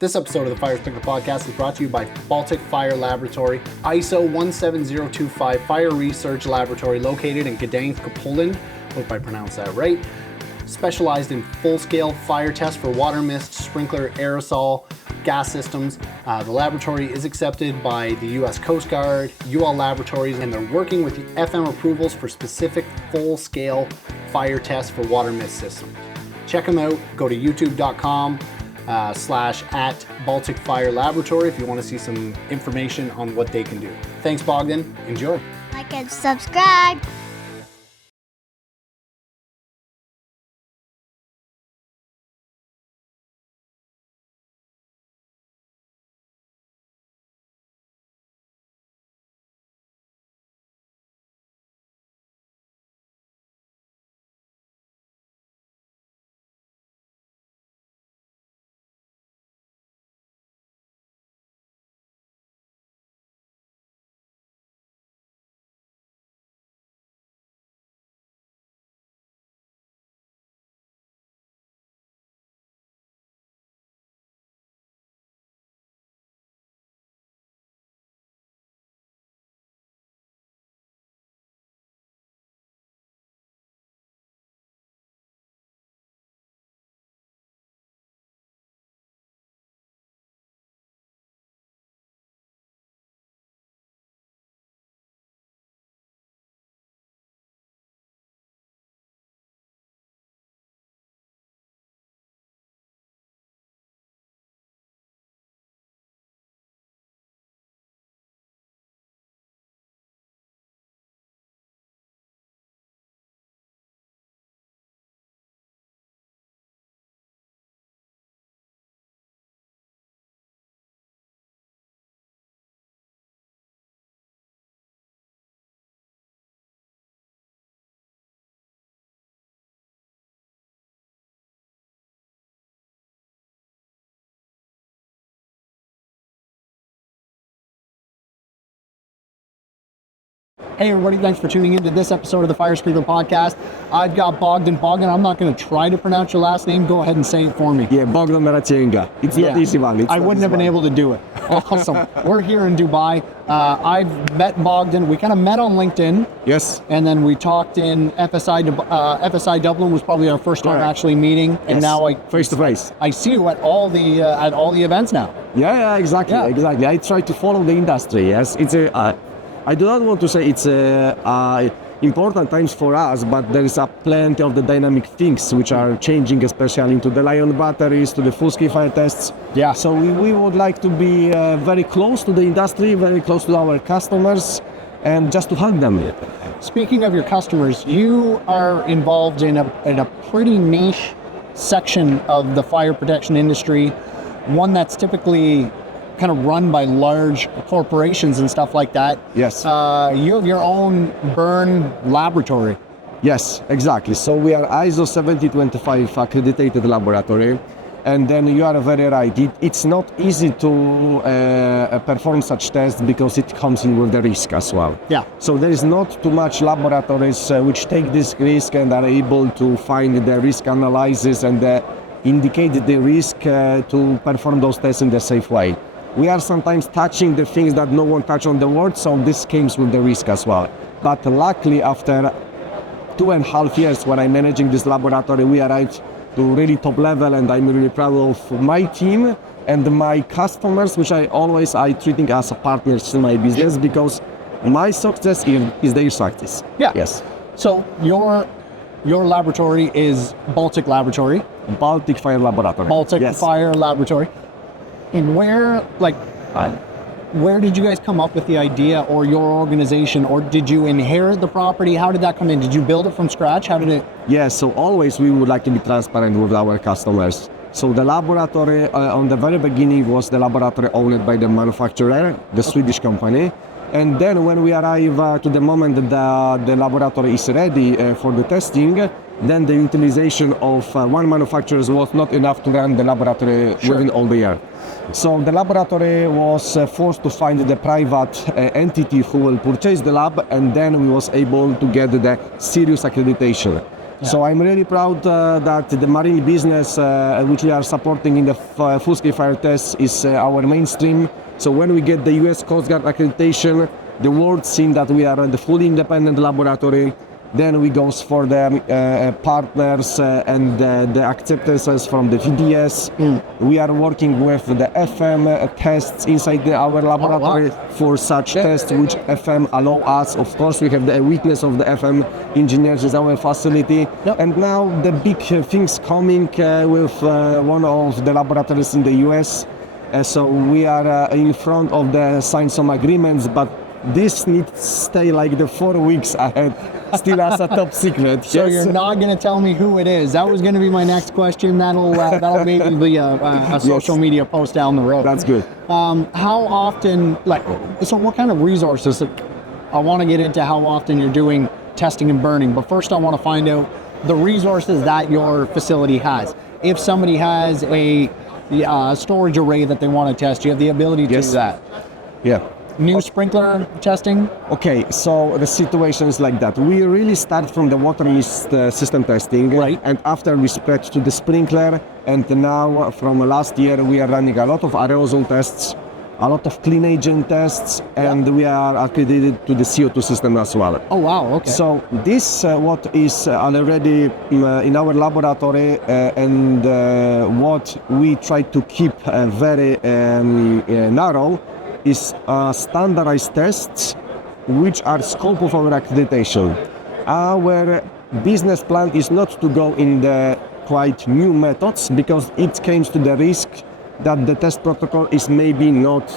This episode of the Fire Sprinkler Podcast is brought to you by Baltic Laboratory, ISO 17025 Fire Research Laboratory located in Gdańsk, Poland. Hope I pronounced that right. Specialized in full-scale fire tests for water mist, sprinkler, aerosol, gas systems. The laboratory is accepted by the U.S. Coast Guard, UL Laboratories, and they're working with the FM approvals for specific full-scale fire tests for water mist systems. Check them out. Go to youtube.com /at Baltic Fire Laboratory if you want to see some information on what they can do. Thanks, Bogdan. Enjoy. Like and subscribe. Hey everybody, thanks for tuning in to this episode of the Fire Sprinkler Podcast. I've got Bogdan. Bogdan, I'm not going to try to pronounce your last name. Go ahead and say it for me. Yeah, Bogdan Reciega. It's not easy one. I wouldn't have been able to do it. Awesome. We're here in Dubai. I've met Bogdan. We kind of met on LinkedIn. Yes. And then we talked in FSI Dublin was probably our first time actually meeting. And now face to face. I see you at all the events now. Yeah, exactly. I try to follow the industry. Yes, it's I do not want to say it's important times for us, but there is plenty of the dynamic things which are changing, especially into the Lion batteries, to the full-scale fire tests. Yeah. So we would like to be very close to the industry, very close to our customers, and just to help them. Speaking of your customers, you are involved in a pretty niche section of the fire protection industry, one that's typically kind of run by large corporations and stuff like that. Yes. You have your own burn laboratory. Yes, exactly. So we are ISO 7025 accredited laboratory, and then you are very right. It's not easy to perform such tests because it comes in with the risk as well. Yeah. So there is not too much laboratories which take this risk and are able to find the risk analysis and indicate the risk to perform those tests in the safe way. We are sometimes touching the things that no one touched on the world, so this comes with the risk as well. But luckily, after 2.5 years when I'm managing this laboratory, we arrived to really top level, and I'm really proud of my team and my customers, which I treating as a partners in my business, because my success is their success. Yeah. Yes. So your laboratory is Baltic Laboratory. Baltic Fire Laboratory. Baltic Fire Laboratory. And where did you guys come up with the idea, or your organization, or did you inherit the property? How did that come in? Did you build it from scratch? How did it? Yeah, so always we would like to be transparent with our customers. So the laboratory on the very beginning was the laboratory owned by the manufacturer, the Swedish company. And then when we arrive to the moment that the laboratory is ready for the testing, then the utilization of one manufacturer was not enough to run the laboratory within all the year. So the laboratory was forced to find the private entity who will purchase the lab, and then we was able to get the serious accreditation. So I'm really proud that the marine business, which we are supporting in the full-scale fire tests, is our mainstream. So when we get the US Coast Guard accreditation, the world seen that we are the fully independent laboratory. Then we go for the partners and the acceptances from the VDS. We are working with the FM tests inside our laboratory for such tests, which FM allow us. Of course, we have the witness of the FM engineers in our facility. And now the big things coming with one of the laboratories in the US. So we are in front of the sign some agreements, but this needs to stay like the 4 weeks ahead, still as a top secret. So you're not going to tell me who it is. That was going to be my next question. That'll maybe be a social media post down the road. That's good. How often, so what kind of resources? I want to get into how often you're doing testing and burning, but first I want to find out the resources that your facility has. If somebody has a storage array that they want to test, you have the ability to do that. Yeah. New sprinkler testing? Okay, so the situation is like that. We really start from the water mist system testing, right? And after we spread to the sprinkler, and now from last year we are running a lot of aerosol tests, a lot of clean agent tests, and we are accredited to the CO2 system as well. Oh wow, okay. So this what is already in our laboratory and what we try to keep very narrow is standardized tests which are scope of our accreditation. Our business plan is not to go in the quite new methods because it comes to the risk that the test protocol is maybe not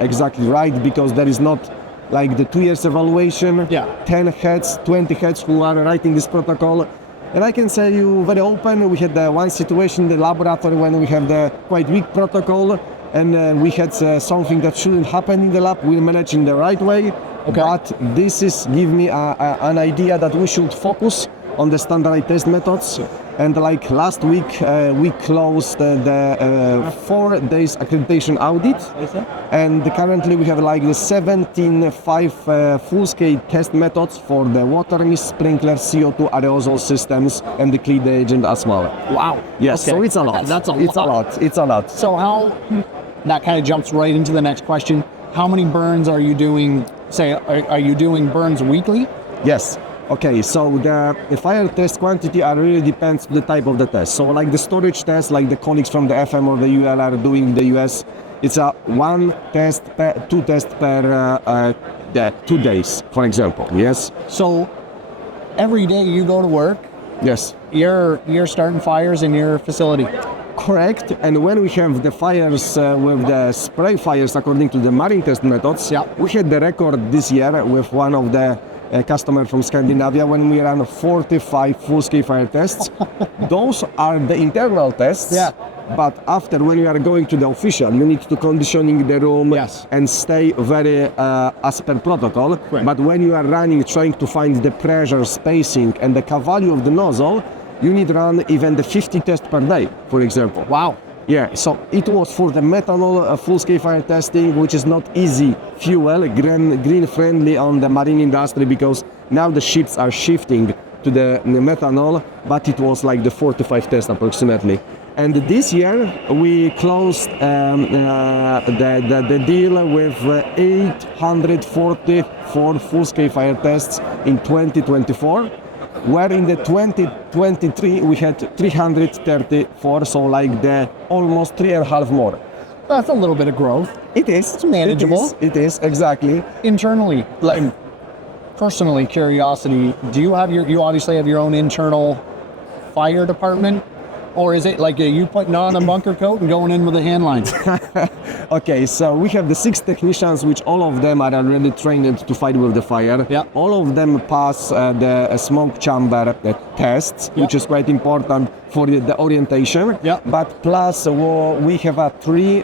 exactly right because there is not like the 2 years evaluation, 10 heads, 20 heads who are writing this protocol. And I can say you very open, we had one situation in the laboratory when we have the quite weak protocol and we had something that shouldn't happen in the lab. We managed in the right way, but this is give me an idea that we should focus on the standardized test methods. And like last week, we closed the 4 days accreditation audit, and currently we have like the 17 full-scale test methods for the water mist, sprinkler, CO2, aerosol systems, and the clean agent as well. Wow. Yes, so it's a lot. That's It's a lot. It's a lot. So how? That kind of jumps right into the next question. How many burns are you doing? Say, are you doing burns weekly? Yes. Okay, so the fire test quantity really depends on the type of the test. So like the storage test, like the colleagues from the FM or the UL are doing in the US, it's a 2 tests per 2 days, for example. Yes. So every day you go to work. Yes. You're starting fires in your facility. Correct. And when we have the fires with the spray fires according to the marine test methods, we had the record this year with one of the customer from Scandinavia when we ran 45 full-scale fire tests. Those are the internal tests. Yeah. But after, when you are going to the official, you need to conditioning the room and stay very as per protocol. Right. But when you are running, trying to find the pressure, spacing, and the value of the nozzle, you need to run even the 50 tests per day, for example. Wow. Yeah, so it was for the methanol full-scale fire testing, which is not easy fuel, green friendly on the marine industry, because now the ships are shifting to the methanol, but it was like the 45 tests approximately. And this year we closed the deal with 844 full-scale fire tests in 2024. Where in the 2023 we had 334, so like the almost 3.5 more. That's a little bit of growth. It is. It's manageable. It is exactly. Internally, like personally, curiosity. Do you have you obviously have your own internal fire department? Or is it like you putting on a bunker coat and going in with a hand line? Okay, so we have the 6 technicians, which all of them are already trained to fight with the fire. Yeah. All of them pass the smoke chamber tests, which is quite important for the orientation. Yeah. But plus we have 3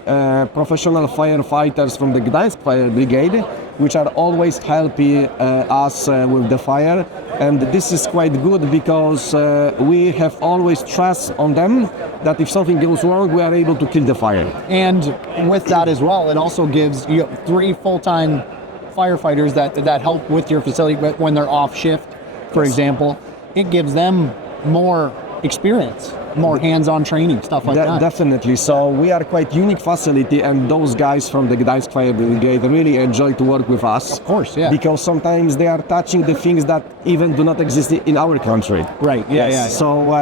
professional firefighters from the Gdańsk Fire Brigade, which are always helping us with the fire. And this is quite good because we have always trust on them that if something goes wrong, we are able to kill the fire. And with that as well, it also gives you 3 full-time firefighters that help with your facility when they're off shift, for example. It gives them more experience, more hands-on training, stuff like that. Definitely. So we are quite unique facility, and those guys from the Gdańsk Fire Brigade really enjoy to work with us. Of course, yeah. Because sometimes they are touching the things that even do not exist in our country. Right. Yeah. Yes. Yeah. So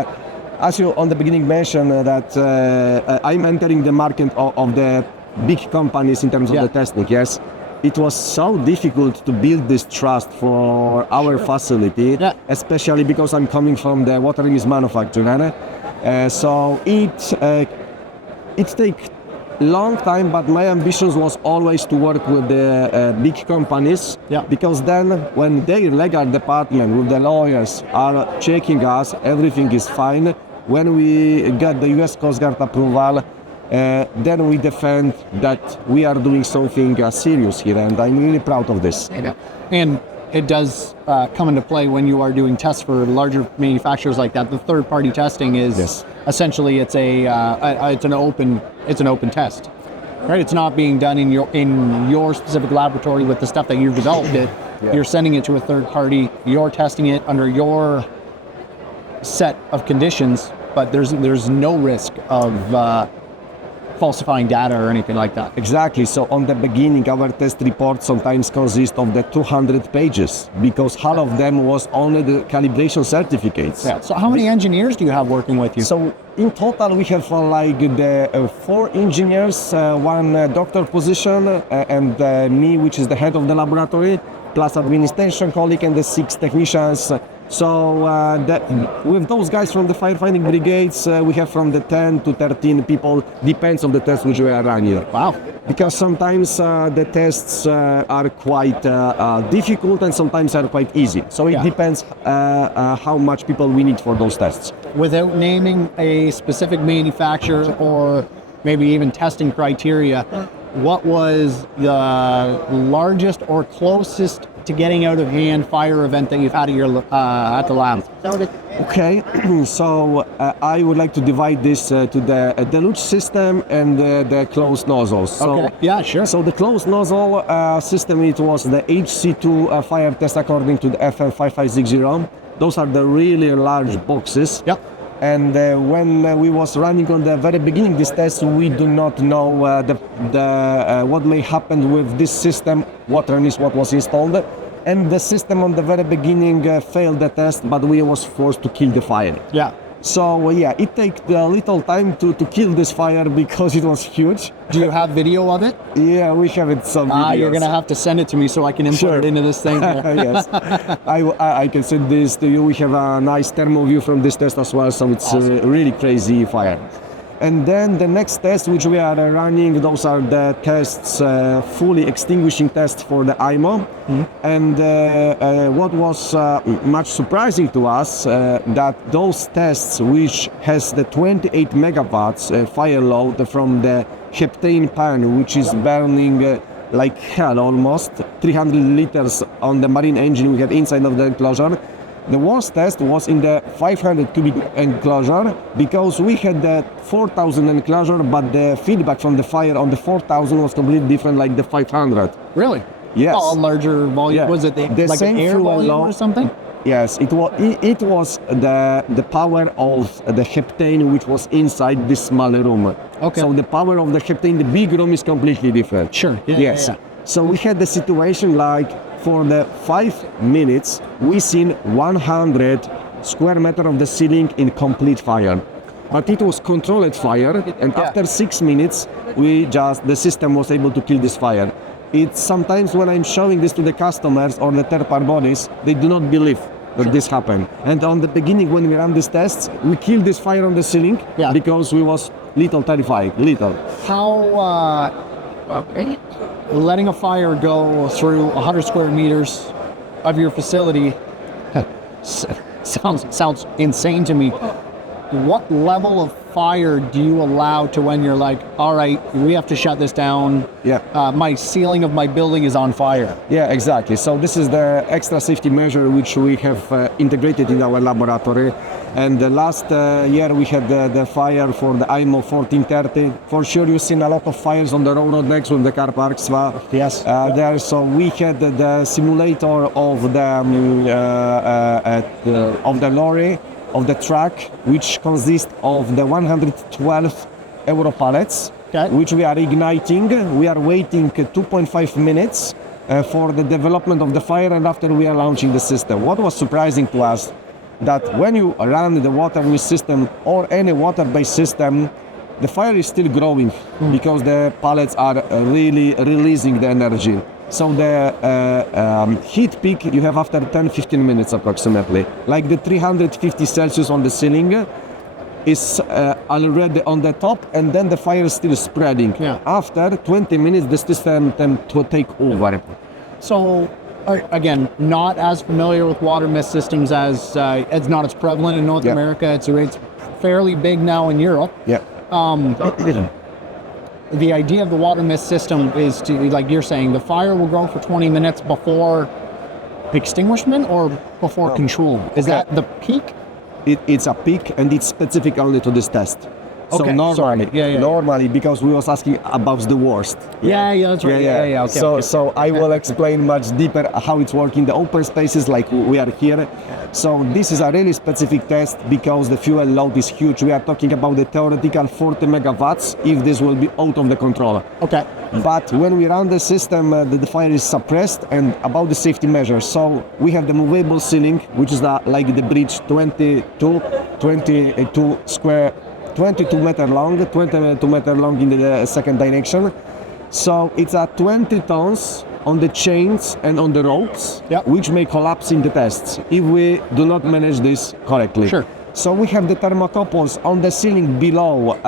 as you on the beginning mentioned that I'm entering the market of the big companies in terms of the testing. Yes. It was so difficult to build this trust for our facility, especially because I'm coming from the water release manufacturer. So it takes long time, but my ambitions was always to work with the big companies, because then when their legal department with the lawyers are checking us, everything is fine. When we get the US Coast Guard approval, then we defend that we are doing something serious here, and I'm really proud of this. And it does come into play when you are doing tests for larger manufacturers like that. The third-party testing is essentially it's an open test, right? It's not being done in your specific laboratory with the stuff that you've developed. You're sending it to a third party. You're testing it under your set of conditions, but there's no risk of falsifying data or anything like that. Exactly. So on the beginning, our test report sometimes consists of the 200 pages, because half of them was only the calibration certificates. Yeah. So how many engineers do you have working with you? So in total, we have like the 4 engineers, 1 doctor position, and me, which is the head of the laboratory, plus administration colleague and the 6 technicians. So with those guys from the firefighting brigades, we have from the 10 to 13 people, depends on the test which we are running. Wow. Because sometimes the tests are quite difficult and sometimes are quite easy. So it depends how much people we need for those tests. Without naming a specific manufacturer or maybe even testing criteria, what was the largest or closest to getting out of hand fire event that you've had at the lab? Okay, so I would like to divide this to the deluge system and the closed nozzles. So, So the closed nozzle system, it was the HC2 fire test according to the FM5560. Those are the really large boxes. And when we was running on the very beginning this test, we do not know what may happen with this system, what was installed. And the system on the very beginning failed the test, but we was forced to kill the fire. So it takes a little time to kill this fire because it was huge. Do you have video of it? Yeah, we have it some videos. You're gonna have to send it to me so I can import it into this thing. Yes, I can send this to you. We have a nice thermal view from this test as well, so it's a really crazy fire. And then the next test which we are running, those are the tests, fully extinguishing tests for the IMO. And what was much surprising to us, that those tests which has the 28 megawatts fire load from the heptane pan, which is burning like hell almost, 300 liters on the marine engine we have inside of the enclosure. The worst test was in the 500 cubic enclosure, because we had the 4,000 enclosure, but the feedback from the fire on the 4,000 was completely different, like the 500. Really? Yes. Oh, a larger volume. Yeah. Was it the like same an air volume or something? Yes, it was the power of the heptane which was inside this small room. Okay. So the power of the heptane, the big room, is completely different. Sure. Yes. So we had the situation like, for the 5 minutes, we seen 100 square meter of the ceiling in complete fire. But it was controlled fire, and after 6 minutes, the system was able to kill this fire. It's sometimes when I'm showing this to the customers or the third-party bodies, they do not believe that this happened. And on the beginning, when we ran these tests, we killed this fire on the ceiling because we was little terrified, little. How letting a fire go through 100 square meters of your facility sounds insane to me. What level of fire do you allow to when you're like, all right, we have to shut this down? My ceiling of my building is on fire. Yeah, exactly. So this is the extra safety measure which we have integrated in our laboratory. And the last year we had the fire for the IMO 1430. For sure, you've seen a lot of fires on the road next with the car parks. Yes. There, so we had the simulator of the lorry. of the truck, which consists of the 112 euro pallets, which we are igniting. We are waiting 2.5 minutes for the development of the fire, and after we are launching the system. What was surprising to us, that when you run the water system or any water-based system, the fire is still growing because the pallets are really releasing the energy. So the heat peak you have after 10-15 minutes approximately. Like the 350 Celsius on the ceiling is already on the top, and then the fire is still spreading. After 20 minutes the system tends to take over. So again, not as familiar with water mist systems as it's not as prevalent in North America. It's fairly big now in Europe. The idea of the water mist system is to, like you're saying, the fire will grow for 20 minutes before extinguishment or before control. Is that the peak? It's a peak, and it's specific only to this test. So normally, normally, because we was asking about the worst. That's right. So I will explain much deeper how it's working in the open spaces like we are here. So this is a really specific test because the fuel load is huge. We are talking about the theoretical 40 megawatts if this will be out of the control. But when we run the system, the fire is suppressed, and about the safety measures. So we have the movable ceiling, which is like the bridge 22 meter long, 22 meter long in the second direction. So it's a 20 tons on the chains and on the ropes, which may collapse in the tests if we do not manage this correctly. So we have the thermocouples on the ceiling below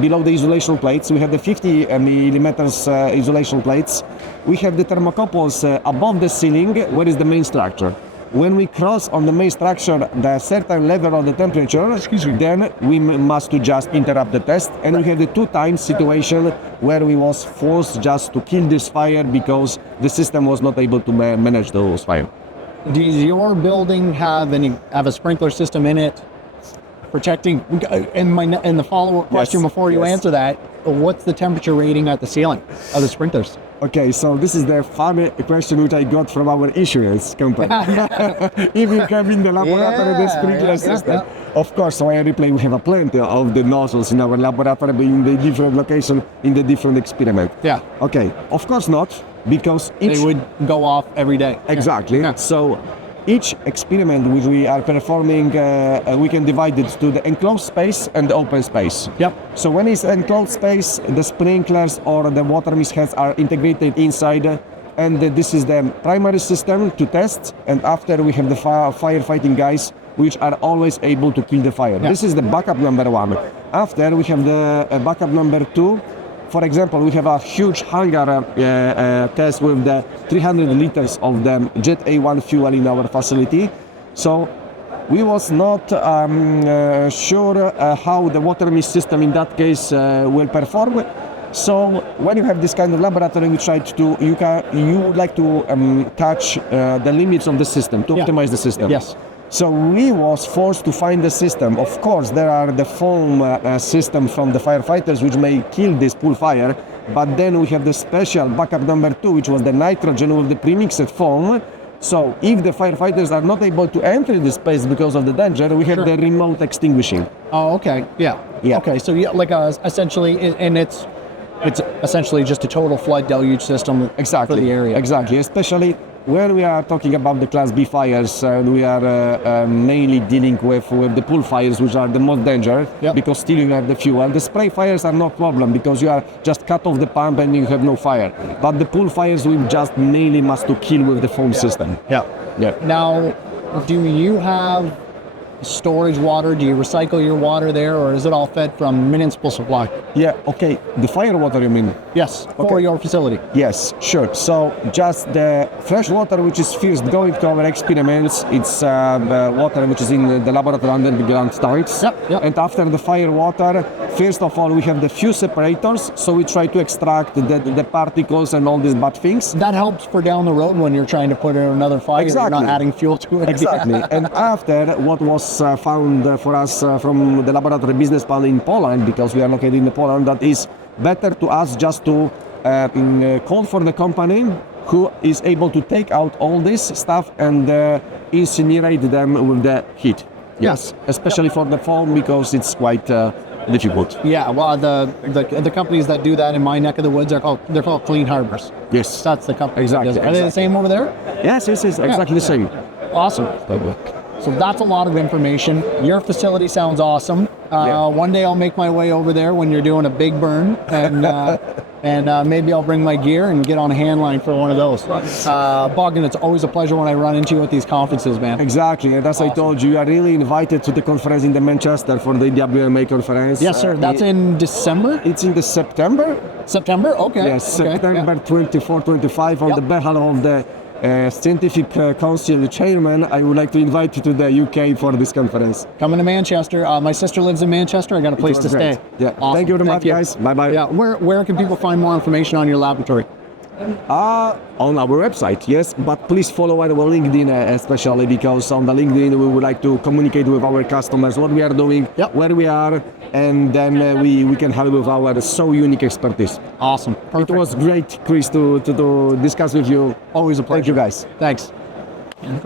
below the isolation plates. We have the 50 millimeters isolation plates. We have the thermocouples above the ceiling, where is the main structure. When we cross on the main structure the certain level of the temperature, then we must to just interrupt the test, and we have the 2 times situation where we was forced just to kill this fire because the system was not able to manage those fire. Does your building have a sprinkler system in it protecting? And the follow-up question before you answer that, what's the temperature rating at the ceiling of the sprinklers? Okay, so this is the funny question which I got from our insurance company. If you have in the laboratory the sprinkler system, of course, so I replay, we have a plenty of the nozzles in our laboratory, but in the different location, in the different experiment. Okay, of course not, because they would go off every day. Exactly. So each experiment which we are performing, we can divide it to the enclosed space and the open space. So when it's enclosed space, the sprinklers or the water mist heads are integrated inside, and this is the primary system to test, and after we have the firefighting guys which are always able to kill the fire. This is the backup number 1. After we have the backup number 2. For example, we have a huge hangar test with the 300 liters of the Jet A1 fuel in our facility. So we was not sure how the water mist system in that case will perform. So when you have this kind of laboratory, we try to you would like to touch the limits of the system to optimize the system. So we was forced to find the system. Of course, there are the foam system from the firefighters which may kill this pool fire, but then we have the special backup number 2, which was the nitrogen with the premixed foam. So if the firefighters are not able to enter the space because of the danger, we have the remote extinguishing. Oh, okay, okay. So essentially, and it's essentially just a total flood deluge system for the area. Exactly, especially when we are talking about the Class B fires, we are mainly dealing with the pool fires, which are the most dangerous, because still you have the fuel. The spray fires are no problem, because you are just cut off the pump and you have no fire. But the pool fires we just mainly must to kill with the foam system. Now, do you have storage water? Do you recycle your water there, or is it all fed from municipal supply? Okay. The fire water, you mean? Yes, for your facility. Yes, sure. So just the fresh water which is first going to our experiments, it's the water which is in the laboratory underground tanks. And after the fire water, first of all, we have the few separators, so we try to extract the particles and all these bad things. That helps for down the road when you're trying to put in another fire. You're not adding fuel to it. And after, what was found for us from the laboratory business plan in Poland, because we are located in Poland, that is better to us just to call for the company who is able to take out all this stuff and incinerate them with the heat. Yes, especially for the foam because it's quite difficult. Yeah, well, the companies that do that in my neck of the woods they're called Clean Harbors. Yes, That's the company. Exactly, That does it. Are they the same over there? yes, exactly the same. Awesome. So that's a lot of information. Your facility sounds awesome. One day I'll make my way over there when you're doing a big burn, and maybe I'll bring my gear and get on a hand line for one of those. Bogdan, it's always a pleasure when I run into you at these conferences, man. Exactly, and as I told you, you are really invited to the conference in the Manchester for the WMA conference. Yes, sir. That's in December? It's in the September. September? Okay. Yes, Okay. September 24, 25 on the behalf of the Scientific Council Chairman. I would like to invite you to the UK for this conference. Coming to Manchester. My sister lives in Manchester. I got a place to Great. stay. Yeah. Awesome. Thank you very much, guys. Bye-bye. Yeah. Where can people find more information on your laboratory? On our website, yes, but please follow our LinkedIn especially because on the LinkedIn we would like to communicate with our customers what we are doing, where we are, and then we can help with our so unique expertise. Awesome. Perfect. It was great, Chris, to discuss with you. Always a pleasure. Thank you, guys. Thanks.